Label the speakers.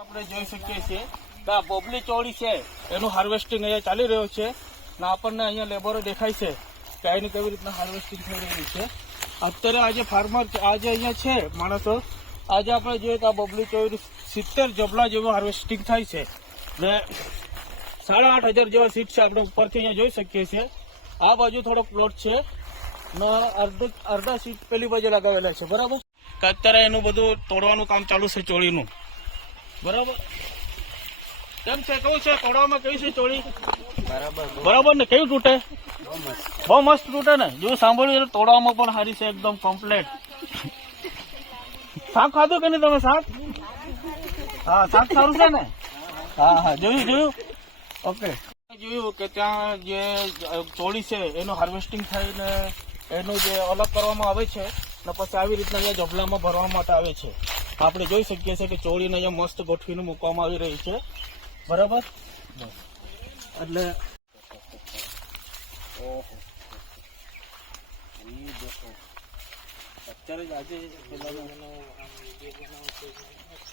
Speaker 1: આપણે જોઈ શકીએ છીએ કે આ બોબલી ચોળી છે, એનું હાર્વેસ્ટિંગ અહીંયા ચાલી રહ્યું છે ને આપણને અહીંયા લેબરો દેખાય છે કે એની કેવી રીતના હાર્વેસ્ટિંગ થઈ રહ્યું છે. અત્યારે આજે ફાર્મર આજે અહીંયા છે માણસો, આજે આપણે જોઈએ તો આ બબલી ચોળી સિત્તેર જબલા જેવું હાર્વેસ્ટિંગ થાય છે. ને સાડા આઠ હજાર જેવા સીટ છે આપણે ઉપરથી અહીંયા જોઈ શકીએ છીએ. આ બાજુ થોડો પ્લોટ છે. ને અડધો સીટ પેલી બાજુ લગાવેલા છે, બરાબર? અત્યારે એનું બધું તોડવાનું કામ ચાલુ છે ચોળીનું. બરાબર? કેમ છે? કેવું છે? તોડવામાં કેવી છે ચોળી? બરાબર ને? કેવું તૂટે? બહુ મસ્ત. તૂટે ને? જો સાંભળ્યું તોડવામાં પણ સારી છે એકદમ કમ્પ્લેટ શાક ખાધું કે નહીં તમે શાક? હા શાક સારું છે ને? હા હા જોયું જોયું? ઓકે. જોયું કે ત્યાં જે ચોળી છે એનું હાર્વેસ્ટિંગ થઈને એનું જે અલગ કરવામાં આવે છે ને પછી આવી રીતના અહીંયા જબલામાં ભરવા માટે આવે છે. આપણે જોઈ શકીએ છીએ કે ચોળીને અહીંયા મસ્ત ગોઠવીને મૂકવામાં આવી રહી છે. બરાબર? એટલે અત્યારે જ આજે